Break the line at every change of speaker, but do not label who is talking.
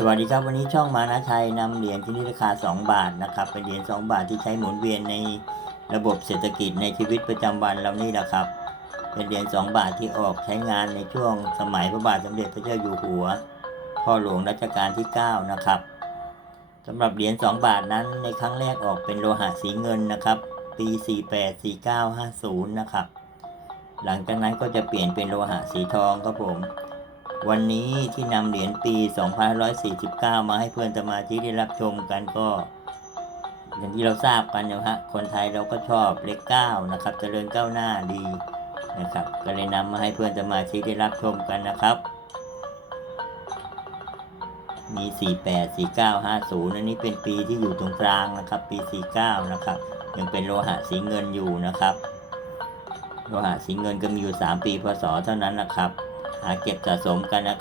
สวัสดีครับวันนี้ช่องมานะชัยนำเหรียญที่นี่ราคา 2 บาทนะครับเป็นเหรียญ2บาทที่ใช้หมุนเวียนในระบบเศรษฐกิจในชีวิตประจำวันเรานี่แหละครับ เป็นเหรียญ2บาทที่ออกใช้งานในช่วงสมัยพระบาทสมเด็จพระเจ้าอยู่หัว พ่อหลวงรัชกาลที่ 9 นะครับสำหรับเหรียญ2บาทนั้นในครั้งแรกออกเป็นโลหะสีเงินนะครับ ปี 48 49 50 นะครับ หลังจากนั้นก็จะเปลี่ยนเป็นโลหะสีทองครับผม วันนี้ที่นำเหรียญปี 2549 มาให้เพื่อนสมาชิกได้รับชมกันก็ อย่างที่เราทราบกันนะฮะคนไทยเราก็ชอบเลข9นะครับเจริญก้าวหน้าดีนะครับ ก็เลยนำมาให้เพื่อนสมาชิกได้รับชมกันนะครับ มี 48 49 50 อันนี้เป็นปีที่อยู่ตรงกลางนะครับ ปี 49 นะครับ ยังเป็นโลหะสีเงินอยู่นะครับ โลหะสีเงินก็มีอยู่ 3 ปีพศเท่านั้นนะครับ หาเก็บสะสมกันนะครับ